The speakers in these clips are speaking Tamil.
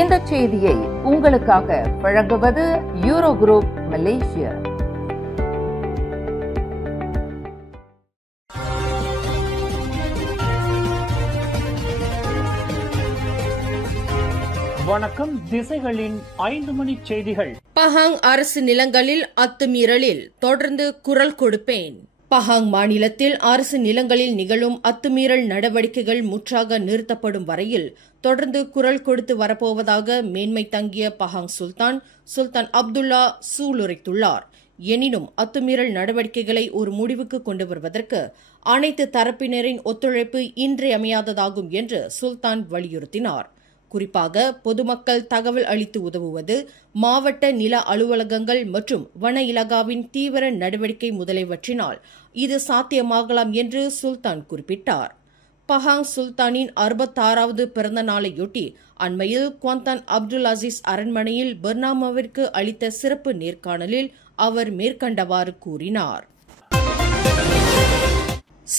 இந்த செய்தியை உங்களுக்காக வழங்குவது யூரோ குரூப் மலேசியா. வணக்கம். திசைகளின் 5 மணி செய்திகள். பஹாங் அரசு நிலங்களில் அத்துமீறலில் தொடர்ந்து குரல் கொடுப்பேன். பஹாங் மாநிலத்தில் அரசு நிலங்களில் நிகழும் அத்துமீறல் நடவடிக்கைகள் முற்றாக நிறுத்தப்படும் வரையில் தொடர்ந்து குரல் கொடுத்து வரப்போவதாக மேன்மை தங்கிய பஹாங் சுல்தான் அப்துல்லா சூளுரைத்துள்ளார். எனினும் அத்துமீறல் நடவடிக்கைகளை ஒரு முடிவுக்கு கொண்டு வருவதற்கு அனைத்து தரப்பினரின் ஒத்துழைப்பு இன்றியமையாததாகும் என்று சுல்தான் வலியுறுத்தினார். குறிப்பாக பொதுமக்கள் தகவல் அளித்து உதவுவது, மாவட்ட நில அலுவலகங்கள் மற்றும் வன இலாகாவின் தீவிர நடவடிக்கை முதலியவற்றினால் இது சாத்தியமாகலாம் என்று சுல்தான் குறிப்பிட்டார். பஹாங் சுல்தானின் 66வது பிறந்த நாளையொட்டி அண்மையில் குவாந்தான் அப்துல் அசீஸ் அரண்மனையில் பர்னாமாவிற்கு அளித்த சிறப்பு நேர்காணலில் அவர் மேற்கண்டவாறு கூறினார்.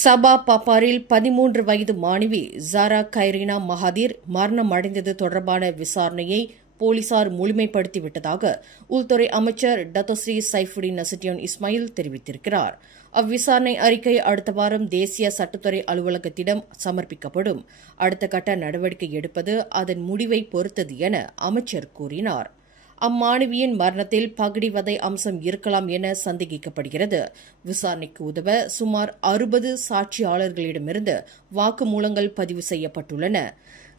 சபா பப்பாரில் 13 வயது மாணவி ஜாரா கைரினா மஹாதீர் மரணம் அடைந்தது தொடர்பான விசாரணையை போலீசார் முழுமைப்படுத்திவிட்டதாக உள்துறை அமைச்சர் டத்தோஸ்ரீ சைஃபுடின் நசிட்டியான் இஸ்மாயில் தெரிவித்திருக்கிறார். அவ்விசாரணை அறிக்கை அடுத்த வாரம் தேசிய சட்டத்துறை அலுவலகத்திடம் சமர்ப்பிக்கப்படும். அடுத்த கட்ட நடவடிக்கை எடுப்பது அதன் முடிவை பொறுத்தது என அமைச்சர் கூறினார். அம்மாணவியின் மரணத்தில் பகடிவதை அம்சம் இருக்கலாம் என சந்தேகிக்கப்படுகிறது. விசாரணைக்கு உதவ சுமார் 60 சாட்சியாளர்களிடமிருந்து வாக்குமூலங்கள் பதிவு செய்யப்பட்டுள்ளன.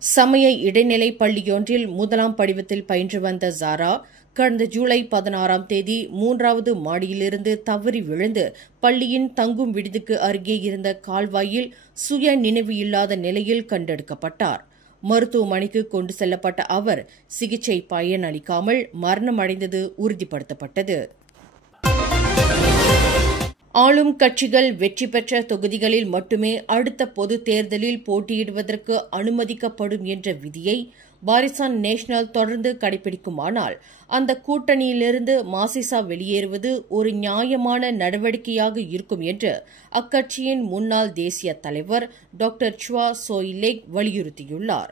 சமய இடைநிலை பள்ளியொன்றில் 1ஆம் படிவத்தில் பயின்று வந்த ஜாரா கடந்த ஜூலை 16ஆம் தேதி 3வது மாடியிலிருந்து தவறி விழுந்து பள்ளியின் தங்கும் விடுதிக்கு அருகே இருந்த கால்வாயில் சுய நினைவு இல்லாத நிலையில் கண்டெடுக்கப்பட்டார். மருத்துவமனைக்கு கொண்டு செல்லப்பட்ட அவர் சிகிச்சை பயனளிக்காமல் மரணமடைந்தது உறுதிப்படுத்தப்பட்டது. ஆளும் கட்சிகள் வெற்றி பெற்ற தொகுதிகளில் மட்டுமே அடுத்த பொதுத் தேர்தலில் போட்டியிடுவதற்கு அனுமதிக்கப்படும் என்ற விதியை பாரிசான் நேஷனல் தொடர்ந்து கடைபிடிக்குமானால் அந்த கூட்டணியிலிருந்து மாசிசா வெளியேறுவது ஒரு நியாயமான நடவடிக்கையாக இருக்கும் என்று அக்கட்சியின் முன்னாள் தேசிய தலைவர் டாக்டர் சுவா சோயிலேக் வலியுறுத்தியுள்ளார்.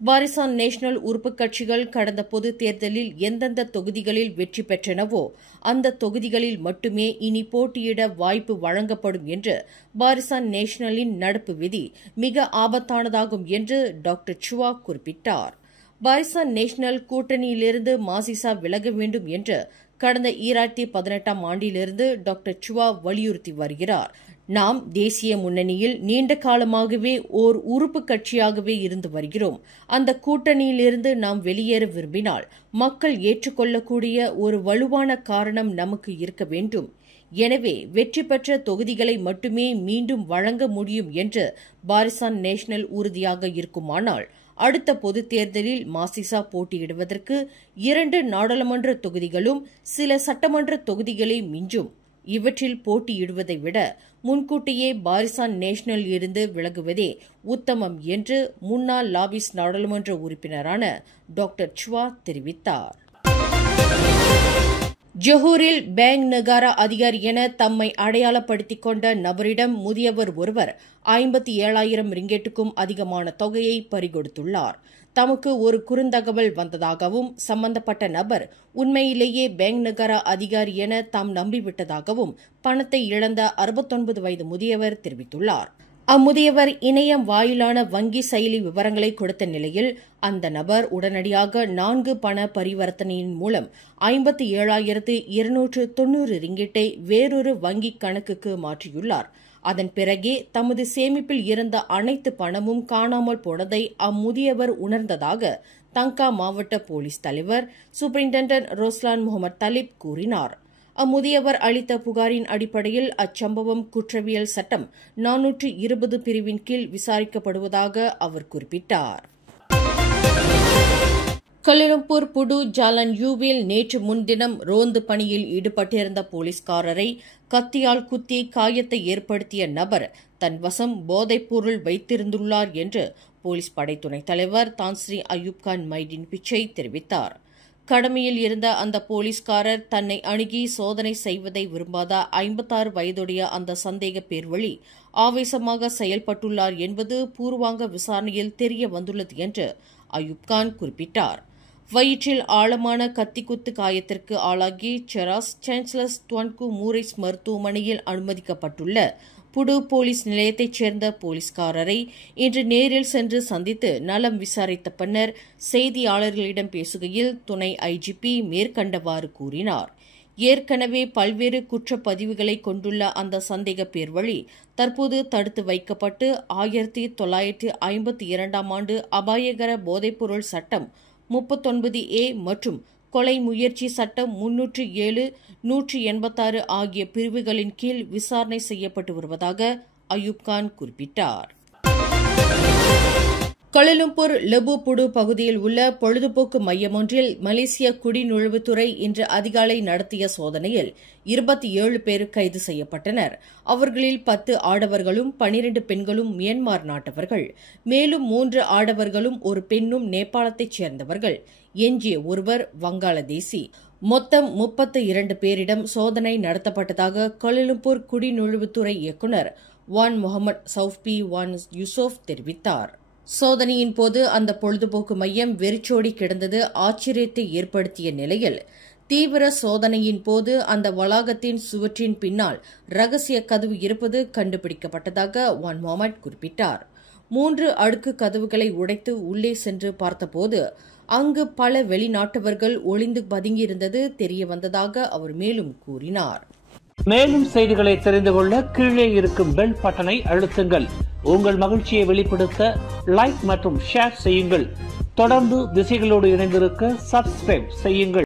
பாரிசான் நேஷனல் உறுப்பு கட்சிகள் கடந்த பொதுத் தேர்தலில் எந்தெந்த தொகுதிகளில் வெற்றி பெற்றனவோ அந்த தொகுதிகளில் மட்டுமே இனி போட்டியிட வாய்ப்பு வழங்கப்படும் என்று பாரிசான் நேஷனலின் நடப்பு விதி மிக ஆபத்தானதாகும் என்று டாக்டர் சுவா குறிப்பிட்டார். பாரிசான் நேஷனல் கூட்டணியிலிருந்து மாசிசா விலக வேண்டும் என்று கடந்த 2018ஆம் ஆண்டிலிருந்து டாக்டர் சுவா வலியுறுத்தி வருகிறார். நாம் தேசிய முன்னணியில் நீண்ட காலமாகவே ஓர் உறுப்பு கட்சியாகவே இருந்து வருகிறோம். அந்த கூட்டணியிலிருந்து நாம் வெளியேற விரும்பினால் மக்கள் ஏற்றுக்கொள்ளக்கூடிய ஒரு வலுவான காரணம் நமக்கு இருக்க வேண்டும். எனவே வெற்றி பெற்ற தொகுதிகளை மட்டுமே மீண்டும் வழங்க முடியும் என்று பாரிசான் நேஷனல் உறுதியாக இருக்குமானால் அடுத்த பொதுத் தேர்தலில் மாசிசா போட்டியிடுவதற்கு 2 நாடாளுமன்ற தொகுதிகளும் சில சட்டமன்ற தொகுதிகளை மிஞ்சும். இவற்றில் போட்டியிடுவதை விட முன்கூட்டியே பாரிசான் நேஷனல் இருந்து விலகுவதே உத்தமம் என்று முன்னாள் லாபிஸ் நாடாளுமன்ற உறுப்பினரான டாக்டர் சுவா தெரிவித்தார். ஜொஹூரில் பேங்க் நகாரா அதிகாரி என தம்மை அடையாளப்படுத்திக் கொண்ட நபரிடம் முதியவர் ஒருவர் 57,000 ரிங்கெட்டுக்கும் அதிகமான தொகையை பறிகொடுத்துள்ளார். தமக்கு ஒரு குறுந்தகவல் வந்ததாகவும் சம்பந்தப்பட்ட நபர் உண்மையிலேயே பேங்க் நகாரா அதிகாரி என தாம் நம்பிவிட்டதாகவும் பணத்தை இழந்த 69 வயது முதியவர் தெரிவித்துள்ளார். அம்முதியவர் இணையம் வாயிலான வங்கி செயலி விவரங்களை கொடுத்த நிலையில் அந்த நபர் உடனடியாக 4 பண பரிவர்த்தனையின் மூலம் 57,290 ரிங்கிட்டை வேறொரு வங்கிக் கணக்குக்கு மாற்றியுள்ளார். அதன் பிறகே தமது சேமிப்பில் இருந்த அனைத்து பணமும் காணாமல் போனதை அம்முதியவர் உணர்ந்ததாக தங்கா மாவட்ட போலீஸ் தலைவர் சூப்பரிண்டென்டன்ட் ரோஸ்லான் முகமது தலிப் கூறினார். அம்முதியவர் அளித்த புகாரின் அடிப்படையில் அச்சம்பவம் குற்றவியல் சட்டம் 420 பிரிவின் கீழ் விசாரிக்கப்படுவதாக அவர் குறிப்பிட்டார். கோலாலம்பூர் புடு ஜாலன் யூவில் நேற்று முன்தினம் ரோந்து பணியில் ஈடுபட்டிருந்த போலீஸ்காரரை கத்தியால் குத்தி காயத்தை ஏற்படுத்திய நபர் தன் வசம் போதைப்பொருள் வைத்திருந்துள்ளார் என்று போலீஸ் படை துணைத் தலைவர் தான்ஸ்ரீ அயூப்கான் மைடின் பிச்சை தெரிவித்தார். கடமையில் இருந்த அந்த போலீஸ்காரர் தன்னை அணுகி சோதனை செய்வதை விரும்பாத 56 வயதுடைய அந்த சந்தேக பேர்வழி ஆவேசமாக செயல்பட்டுள்ளார் என்பது பூர்வாங்க விசாரணையில் தெரிய வந்துள்ளது என்று அயூப்கான் குறிப்பிட்டார். வயிற்றில் ஆழமான கத்திக்குத்து காயத்திற்கு ஆளாகி செராஸ் சான்சலர்ஸ் துவான்கு மூரைஸ் மருத்துவமனையில் அனுமதிக்கப்பட்டுள்ள புடு போலீஸ் நிலையத்தைச் சேர்ந்த போலீஸ்காரரை இன்று நேரில் சென்று சந்தித்து நலம் விசாரித்த பின்னர் செய்தியாளர்களிடம் பேசுகையில் துணை ஐஜிபி மேற்கண்டவாறு கூறினார். ஏற்கனவே பல்வேறு குற்றப்பதிவுகளை கொண்டுள்ள அந்த சந்தேக பேர்வழி தற்போது தடுத்து வைக்கப்பட்டு 1952 ஆண்டு அபாயகர போதைப்பொருள் சட்டம் 39A மற்றும் கொலை முயற்சி சட்டம் 307, 186 ஆகிய பிரிவுகளின் கீழ் விசாரணை செய்யப்பட்டு வருவதாக அயூப் கான் குறிப்பிட்டார். கோலாலம்பூர் லெபு புடு பகுதியில் உள்ள பொழுதுபோக்கு மையம் ஒன்றில் மலேசிய குடிநுழைவுத்துறை இன்று அதிகாலை நடத்திய சோதனையில் 27 பேர் கைது செய்யப்பட்டனர். அவர்களில் 10 ஆடவர்களும் 12 பெண்களும் மியான்மர் நாட்டவர்கள். மேலும் 3 ஆடவர்களும் ஒரு பெண்ணும் நேபாளத்தைச் சேர்ந்தவர்கள். எஞ்சிய ஒருவர் வங்காளதேசி. மொத்தம் 32 பேரிடம் சோதனை நடத்தப்பட்டதாக கோலாலம்பூர் குடிநுழைவுத்துறை இயக்குநர் வான் முகமது சவுஃபி வான் யூசுப் தெரிவித்தார். சோதனையின் போது அந்த பொழுதுபோக்கு மையம் வெறிச்சோடி கிடந்தது ஆச்சரியத்தை ஏற்படுத்திய நிலையில் தீவிர சோதனையின் போது அந்த வளாகத்தின் சுவற்றின் பின்னால் ரகசிய கதவு இருப்பது கண்டுபிடிக்கப்பட்டதாக வான் முகமது குறிப்பிட்டார். 3 அடுக்கு கதவுகளை உடைத்து உள்ளே சென்று பார்த்தபோது அங்கு பல வெளிநாட்டவர்கள் ஒளிந்து பதுங்கியிருந்தது தெரியவந்ததாக அவர் மேலும் கூறினார். மேலும் செய்திகளை தெரிந்து கொள்ள கீழே இருக்கும் பெல் பட்டனை அழுத்துங்கள். உங்கள் மகிழ்ச்சியை வெளிப்படுத்த லைக் மற்றும் ஷேர் செய்யுங்கள். தொடர்ந்து திசைகளோடு இணைந்திருக்க சப்ஸ்கிரைப் செய்யுங்கள்.